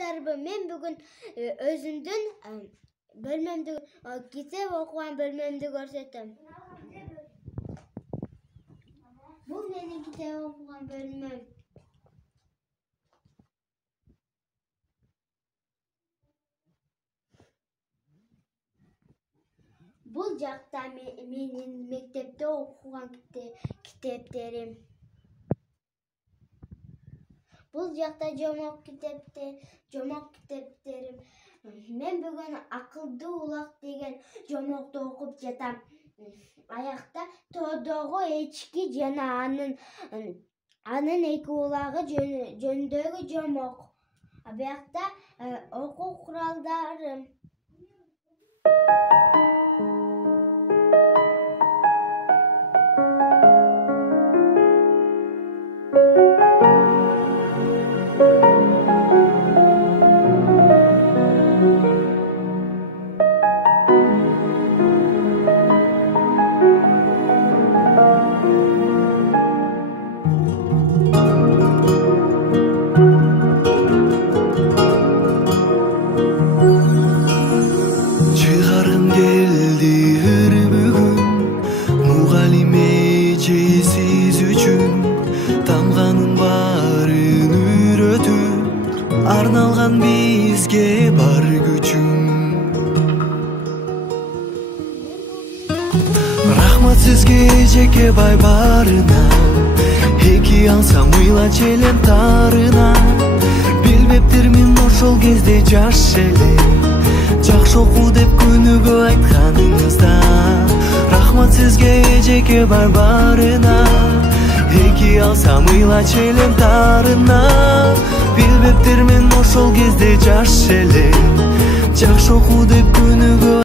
досторбу, мен бүгүн өзүмдүн бөлмөмдү китеп окуган бөлмөмдү көрсөтөм. Бул менин китеп окуган бөлмөм. Бул жакта менин мектепте окуган китептерим. Бул жакта жомок китептерим. Мен бүгүн акылдуу улак деген жомокту окуп жатам. Аякта тоодогу эчки жана анын эки улагы жөнүндөгү жомок. Буякта окуу куралдары. Siz üçün tamganın bарын үйрөтүп арналган бизге бар күчүм. Рахмат сизге жеке бай барына, эки алсам ыйла челем тарына. Билбептирмин ошол кезде жаш элем, жакшы окуу деп күнүгө айтканыңызда. Рахмат сизге жеке бай барына, эки алсам ыйла челем тарына. Билбептирмин ошол кезде жаш элем, жакшы окуу деп күнүгө